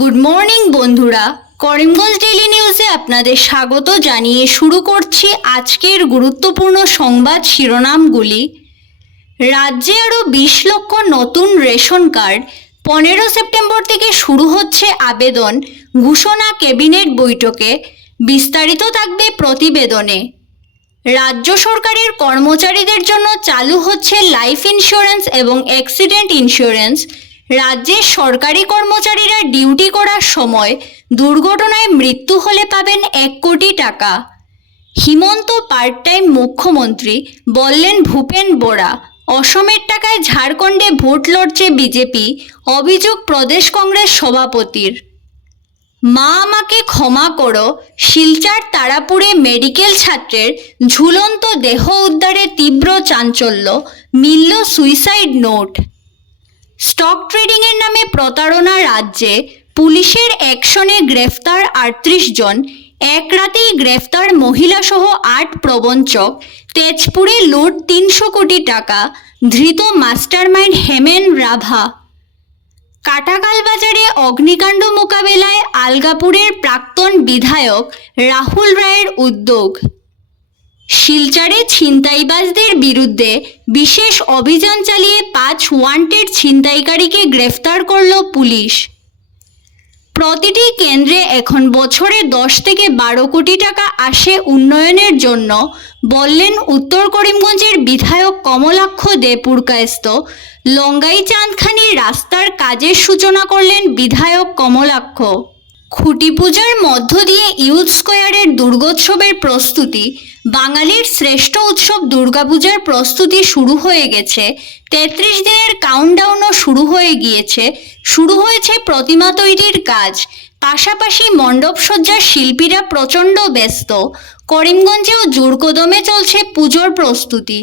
Good morning বন্ধুরা। Karimganj daily নিউজে আপনাদের স্বাগত জানিয়ে শুরু করছি আজকের গুরুত্বপূর্ণ সংবাদ শিরোনামগুলি। রাজ্যে আরও বিশ লক্ষ নতুন রেশন কার্ড। পনেরো সেপ্টেম্বর থেকে শুরু হচ্ছে আবেদন, ঘোষণা ক্যাবিনেট বৈঠকে। বিস্তারিত থাকবে প্রতিবেদনে। রাজ্য সরকারের কর্মচারীদের জন্য চালু হচ্ছে লাইফ ইন্স্যুরেন্স এবং অ্যাক্সিডেন্ট ইন্স্যুরেন্স রাজ্যের সরকারি কর্মচারীরা ডিউটি করার সময় দুর্ঘটনায় মৃত্যু হলে পাবেন এক কোটি টাকা। হিমন্ত পার্ট টাইম মুখ্যমন্ত্রী বললেন ভূপেন বোরা, অসমের টাকায় ঝাড়খণ্ডে ভোট লড়ছে বিজেপি, অভিযোগ প্রদেশ কংগ্রেস সভাপতির। মা আমাকে ক্ষমা করো, শিলচার তারাপুরে মেডিকেল ছাত্রের ঝুলন্ত দেহ উদ্ধারে তীব্র চাঞ্চল্য, মিলল সুইসাইড নোট। স্টক ট্রেডিংয়ের নামে প্রতারণা রাজ্যে পুলিশের অ্যাকশনে গ্রেফতার আটত্রিশ জন। এক রাতেই গ্রেফতার মহিলাসহ আট প্রবঞ্চক। তেজপুরে লুট তিনশো কোটি টাকা। ধৃত মাস্টারমাইন্ড হেমেন রাভা। কাটাকাল বাজারে অগ্নিকাণ্ড মোকাবেলায় আলগাপুরের প্রাক্তন বিধায়ক রাহুল রায়ের উদ্যোগ। শিলচরে ছিনতাইবাজদের বিরুদ্ধে বিশেষ অভিযান চালিয়ে পাঁচ ওয়ান্টেড ছিনতাইকারীকে গ্রেফতার করল পুলিশ। প্রতিটি কেন্দ্রে এখন বছরে দশ থেকে বারো কোটি টাকা আসে উন্নয়নের জন্য, বললেন উত্তর করিমগঞ্জের বিধায়ক কমলাক্ষ দে পুরকায়স্ত লঙ্গাই চাঁদখানির রাস্তার কাজের সূচনা করলেন বিধায়ক কমলাক্ষ। খুঁটি পূজার মধ্য দিয়ে ইউথ স্কোয়ারের দুর্গোৎসবের প্রস্তুতি, বাঙালির শ্রেষ্ঠ উৎসব দুর্গাপূজার প্রস্তুতি শুরু হয়ে গেছে। তেত্রিশ দিনের কাউন্টডাউনও শুরু হয়ে গিয়েছে। শুরু হয়েছে প্রতিমা তৈরির কাজ। পাশাপাশি মণ্ডপসজ্জার শিল্পীরা প্রচণ্ড ব্যস্ত। করিমগঞ্জেও জোরকদমে চলছে পুজোর প্রস্তুতি।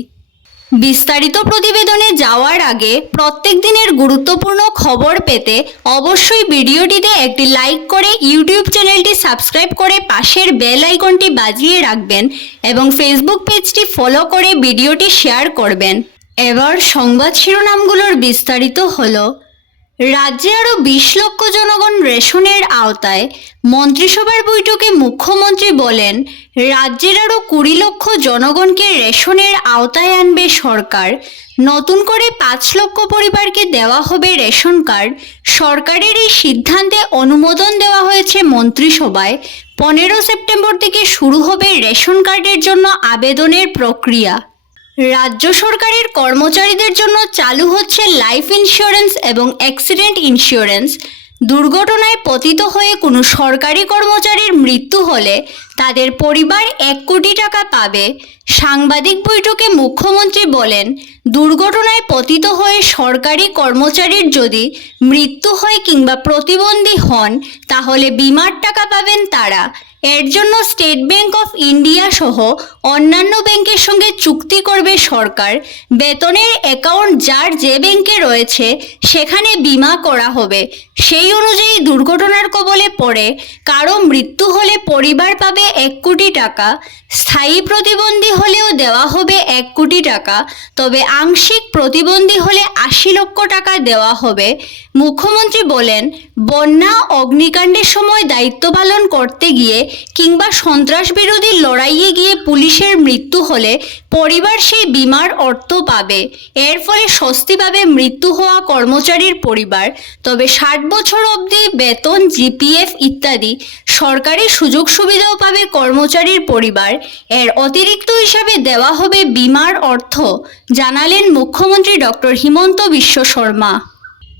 বিস্তারিত প্রতিবেদনে যাওয়ার আগে প্রত্যেক দিনের গুরুত্বপূর্ণ খবর পেতে অবশ্যই ভিডিওটিতে একটি লাইক করে ইউটিউব চ্যানেলটি সাবস্ক্রাইব করে পাশের বেল আইকনটি বাজিয়ে রাখবেন এবং ফেসবুক পেজটি ফলো করে ভিডিওটি শেয়ার করবেন। এবার সংবাদ শিরোনামগুলোর বিস্তারিত হলো। রাজ্যে আরও বিশ লক্ষ জনগণ রেশনের আওতায়। মন্ত্রিসভার বৈঠকে মুখ্যমন্ত্রী বলেন, রাজ্যের আরও কুড়ি লক্ষ জনগণকে রেশনের আওতায় আনবে সরকার। নতুন করে পাঁচ লক্ষ পরিবারকে দেওয়া হবে রেশন কার্ড। সরকারের এই সিদ্ধান্তে অনুমোদন দেওয়া হয়েছে মন্ত্রিসভায়। পনেরো সেপ্টেম্বর থেকে শুরু হবে রেশন কার্ডের জন্য আবেদনের প্রক্রিয়া। রাজ্য সরকারের কর্মচারীদের জন্য চালু হচ্ছে লাইফ ইন্স্যুরেন্স এবং অ্যাক্সিডেন্ট ইন্স্যুরেন্স দুর্ঘটনায় পতিত হয়ে কোনো সরকারি কর্মচারীর মৃত্যু হলে তাদের পরিবার এক কোটি টাকা পাবে। সাংবাদিক বৈঠকে মুখ্যমন্ত্রী বলেন, দুর্ঘটনায় পতিত হয়ে সরকারি কর্মচারীর যদি মৃত্যু হয় কিংবা প্রতিবন্ধী হন, তাহলে বিমার টাকা পাবেন তারা। এর জন্য স্টেট ব্যাংক অফ ইন্ডিয়া সহ অন্যান্য ব্যাংকের সঙ্গে চুক্তি করবে সরকার। বেতনের অ্যাকাউন্ট যার যে ব্যাংকে রয়েছে, সেখানে বিমা করা হবে। সেই অনুযায়ী দুর্ঘটনার কবলে পড়ে, কারও মৃত্যু হলে পরিবার পাবে এক কোটি টাকা, স্থায়ী প্রতিবন্ধী হলেও দেওয়া হবে এক কোটি টাকা, তবে আংশিক প্রতিবন্ধী হলে আশি লক্ষ টাকা দেওয়া হবে। মুখ্যমন্ত্রী বলেন, বন্যা অগ্নিকাণ্ডের সময় দায়িত্ব পালন করতে গিয়ে কিংবা সন্ত্রাস বিরোধী লড়াইয়ে গিয়ে পুলিশের মৃত্যু হলে পরিবার সেই বিমার অর্থ পাবে। এর ফলে স্বস্তি পাবে মৃত্যু হওয়া কর্মচারীর পরিবার। তবে ষাট বছর অবধি বেতন, জিপিএফ ইত্যাদি সরকারি সুযোগ সুবিধাও পাবে কর্মচারীর পরিবার। এর অতিরিক্ত হিসাবে দেওয়া হবে বিমার অর্থ, জানালেন মুখ্যমন্ত্রী ডক্টর হিমন্ত বিশ্ব শর্মা।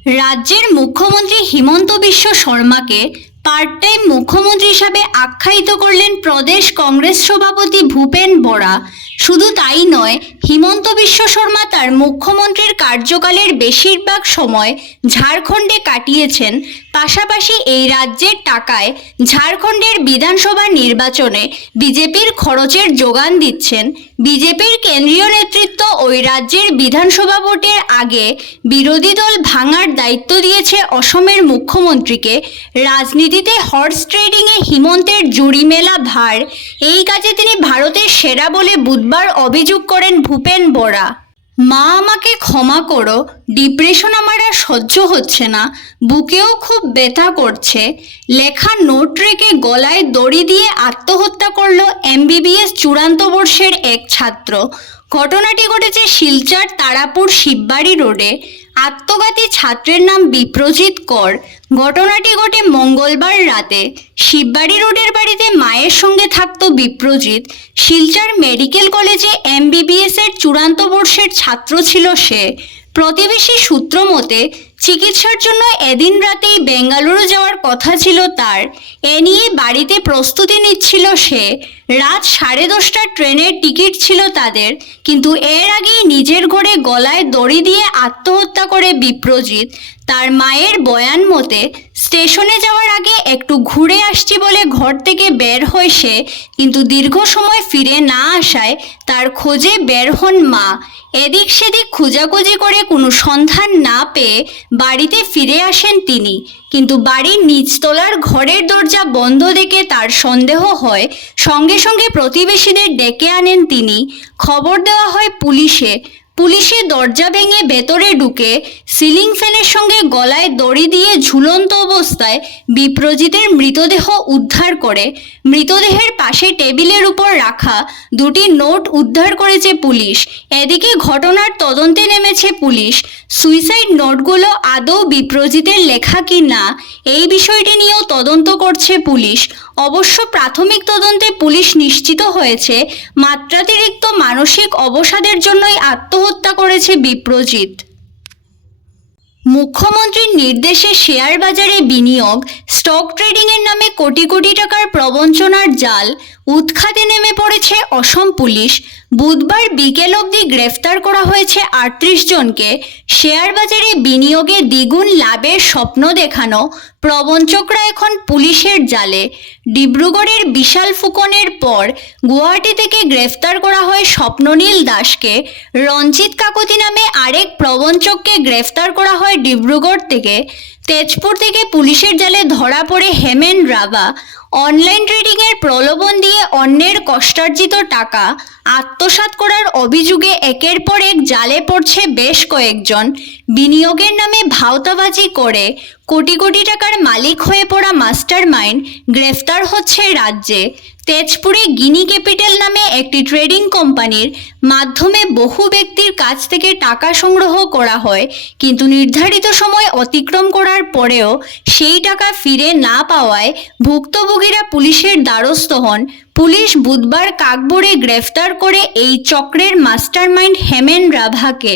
রাজ্যের মুখ্যমন্ত্রী হিমন্ত বিশ্ব শর্মাকে পার্ট টাইম মুখ্যমন্ত্রী হিসাবে আখ্যায়িত করলেন প্রদেশ কংগ্রেস সভাপতি ভূপেন বরা। শুধু তাই নয়, হিমন্ত বিশ্ব শর্মা তার মুখ্যমন্ত্রীর কার্যকালের বেশিরভাগ সময় ঝাড়খণ্ডে কাটিয়েছেন। পাশাপাশি এই রাজ্যের টাকায় ঝাড়খণ্ডের বিধানসভা নির্বাচনে বিজেপির খরচের যোগান দিচ্ছেন বিজেপির কেন্দ্রীয় নেতৃত্ব ওই রাজ্যের বিধানসভা ভোটের আগে বিরোধী দল ভাঙার দায়িত্ব দিয়েছে অসমের মুখ্যমন্ত্রীকে। রাজনীতিতে হর্স ট্রেডিংয়ে হিমন্তের জুড়ি মেলা ভার। এই কাজে তিনি ভারতের সেরা বলে বুধবার অভিযোগ করেন ভূপেন বরা। মা আমাকে ক্ষমা করো ডিপ্রেশন আমার আর সহ্য হচ্ছে না, বুকেও খুব ব্যথা করছে। লেখা নোট রেখে গলায় দড়ি দিয়ে আত্মহত্যা করল এমবিবিএস চূড়ান্ত বর্ষের এক ছাত্র। ঘটনাটি ঘটেছে শিলচর তারাপুর শিববাড়ি রোডে। আত্মঘাতী ছাত্রের নাম বিপ্রজিৎ কর। ঘটনাটি ঘটে মঙ্গলবার রাতে। শিববাড়ি রোডের বাড়িতে মায়ের সঙ্গে থাকত বিপ্রজিৎ। শিলচর মেডিকেল কলেজে এমবিবিএস এর চূড়ান্ত বর্ষের ছাত্র ছিল সে। প্রতিবেশী সূত্র মতে, চিকিৎসার জন্য এদিন রাতেই বেঙ্গালুরু যাওয়ার কথা ছিল তার। এ নিয়ে বাড়িতে প্রস্তুতি নিচ্ছিল সে। রাত সাড়ে দশটার ট্রেনের টিকিট ছিল তাদের, কিন্তু এর আগেই নিজের ঘরে গলায় দড়ি দিয়ে আত্মহত্যা করে বিপ্রজিৎ, তার মায়ের বয়ান মতে, স্টেশনে যাওয়ার আগে একটু ঘুরে আসছি বলে ঘর থেকে বের হয় সে, কিন্তু দীর্ঘ সময় ফিরে না আসায় তার খোঁজে বের হন মা। এদিক সেদিক খোঁজাখুঁজি করে কোনো সন্ধান না পেয়ে বাড়িতে ফিরে আসেন তিনি। কিন্তু বাড়ির নিচতলার ঘরের দরজা বন্ধ দেখে তার সন্দেহ হয়, সঙ্গে সঙ্গে সঙ্গে প্রতিবেশীদের ডেকে আনেন তিনি। খবর দেওয়া হয় পুলিশে। পুলিশে দরজা ভেঙে ভেতরে ঢুকে সিলিং ফ্যানের সঙ্গে গলায় দড়ি দিয়ে ঝুলন্ত অবস্থায় বিপ্রজিতের মৃতদেহ উদ্ধার করে। মৃতদেহের পাশে টেবিলের উপর রাখা দুটি নোট উদ্ধার করেছে পুলিশ। এদিকে ঘটনার তদন্তে নেমেছে পুলিশ। সুইসাইড নোটগুলো আদৌ বিপ্রজিতের লেখা কি না? এই বিষয়টি নিয়েও তদন্ত করছে পুলিশ। অবশ্য প্রাথমিক তদন্তে পুলিশ নিশ্চিত হয়েছে, মাত্রাতিরিক্ত মানসিক অবসাদের জন্যই আত্মহত্যা করেছে বিপ্রজিৎ। মুখ্যমন্ত্রীর নির্দেশে শেয়ার বাজারে বিনিয়োগ, স্টক ট্রেডিংয়ের নামে কোটি কোটি টাকার প্রবঞ্চনার জাল উৎখাতে নেমে পড়েছে অসম পুলিশ। বুধবার বিকেল অবধি গ্রেফতার করা হয়েছে আটত্রিশ জনকে। শেয়ার বাজারে বিনিয়োগে দ্বিগুণ লাভের স্বপ্ন দেখানো প্রবঞ্চকরা এখন পুলিশের জালে। ডিব্রুগড়ের বিশাল ফুকনের পর গুয়াহাটি থেকে গ্রেফতার করা হয় স্বপ্ননীল দাসকে। রঞ্জিত কাকতি নামে আরেক প্রবঞ্চককে গ্রেফতার করা হয় ডিব্রুগড় থেকে। তেজপুর থেকে পুলিশের জালে ধরা পড়ে হেমেন রাভা অনলাইন ট্রেডিংয়ের প্রলোভন দিয়ে অন্যের কষ্টার্জিত টাকা আত্মসাত করার অভিযোগে একের পর এক জালে পড়ছে বেশ কয়েকজন। বিনিয়োগের নামে ভাওতাবাজি করে কোটি কোটি টাকার মালিক হয়ে পড়া মাস্টার মাইন্ড গ্রেফতার হচ্ছে রাজ্যে। তেজপুরে গিনি ক্যাপিটাল নামে একটি ট্রেডিং কোম্পানির মাধ্যমে বহু ব্যক্তির কাছ থেকে টাকা সংগ্রহ করা হয়, কিন্তু নির্ধারিত সময় অতিক্রম করার পরেও সেই টাকা ফিরে না পাওয়ায় ভুক্তভোগীরা পুলিশের দ্বারস্থ হন। পুলিশ বুধবার কাকবোড়ে গ্রেফতার করে এই চক্রের মাস্টারমাইন্ড হেমেন রাভাকে।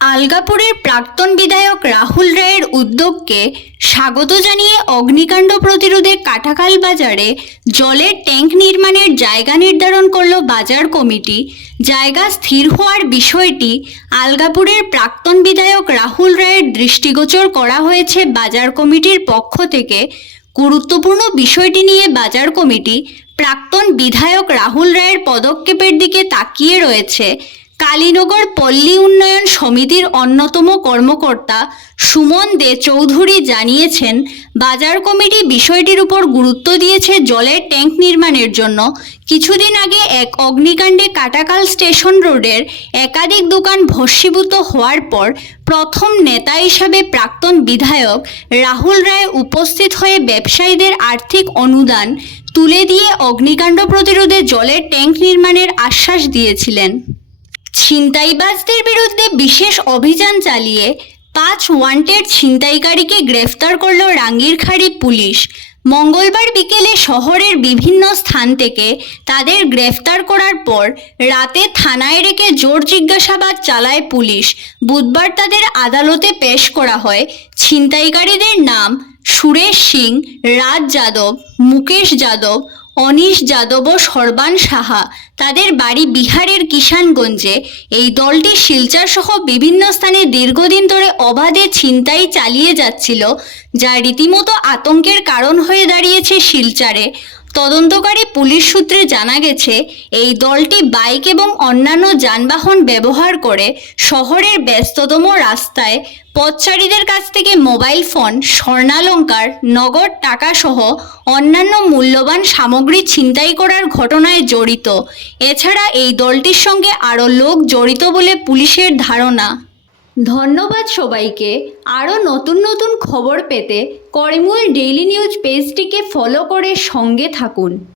আলগাপুরের প্রাক্তন বিধায়ক রাহুল রায়ের উদ্যোগকে স্বাগত জানিয়ে অগ্নিকাণ্ড প্রতিরোধে কাটাখাল বাজারে জলের ট্যাঙ্ক নির্মাণের জায়গা নির্ধারণ করল বাজার কমিটি। জায়গা স্থির হওয়ার বিষয়টি আলগাপুরের প্রাক্তন বিধায়ক রাহুল রায়ের দৃষ্টিগোচর করা হয়েছে বাজার কমিটির পক্ষ থেকে। গুরুত্বপূর্ণ বিষয়টি নিয়ে বাজার কমিটি প্রাক্তন বিধায়ক রাহুল রায়ের পদক্ষেপের দিকে তাকিয়ে রয়েছে। কালীনগর পল্লী উন্নয়ন সমিতির অন্যতম কর্মকর্তা সুমন দে চৌধুরী জানিয়েছেন, বাজার কমিটি বিষয়টির উপর গুরুত্ব দিয়েছে জলের ট্যাঙ্ক নির্মাণের জন্য। কিছুদিন আগে এক অগ্নিকাণ্ডে কাটাকাল স্টেশন রোডের একাধিক দোকান ভস্মীভূত হওয়ার পর প্রথম নেতা হিসাবে প্রাক্তন বিধায়ক রাহুল রায় উপস্থিত হয়ে ব্যবসায়ীদের আর্থিক অনুদান তুলে দিয়ে অগ্নিকাণ্ড প্রতিরোধে জলের ট্যাঙ্ক নির্মাণের আশ্বাস দিয়েছিলেন। ছিনতাইবাজদের বিরুদ্ধে বিশেষ অভিযান চালিয়ে পাঁচ ওয়ান্টেড ছিনতাইকারীকে গ্রেফতার করল রাঙ্গিরখাড়ি পুলিশ। মঙ্গলবার বিকেলে শহরের বিভিন্ন স্থান থেকে তাদের গ্রেফতার করার পর রাতে থানায় রেখে জোর জিজ্ঞাসাবাদ চালায় পুলিশ। বুধবার তাদের আদালতে পেশ করা হয়। ছিনতাইকারীদের নাম সুরেশ সিং, রাজ যাদব, মুকেশ যাদব অনিশ যাদব সর্বান সাহা। তাদের বাড়ি বিহারের কিষানগঞ্জে। এই দলটি শিলচর সহ বিভিন্ন স্থানে দীর্ঘদিন ধরে অবাধে ছিনতাই চালিয়ে যাচ্ছিল, যা রীতিমতো আতঙ্কের কারণ হয়ে দাঁড়িয়েছে শিলচরে। তদন্তকারী পুলিশ সূত্রে জানা গেছে, এই দলটি বাইক এবং অন্যান্য যানবাহন ব্যবহার করে শহরের ব্যস্ততম রাস্তায় পথচারীদের কাছ থেকে মোবাইল ফোন, স্বর্ণালঙ্কার, নগদ টাকাসহ অন্যান্য মূল্যবান সামগ্রী ছিনতাই করার ঘটনায় জড়িত। এছাড়া এই দলটির সঙ্গে আরও লোক জড়িত বলে পুলিশের ধারণা। ধন্যবাদ সবাইকে। আরও নতুন নতুন খবর পেতে করিমুল ডেইলি নিউজ পেজটিকে ফলো করে সঙ্গে থাকুন।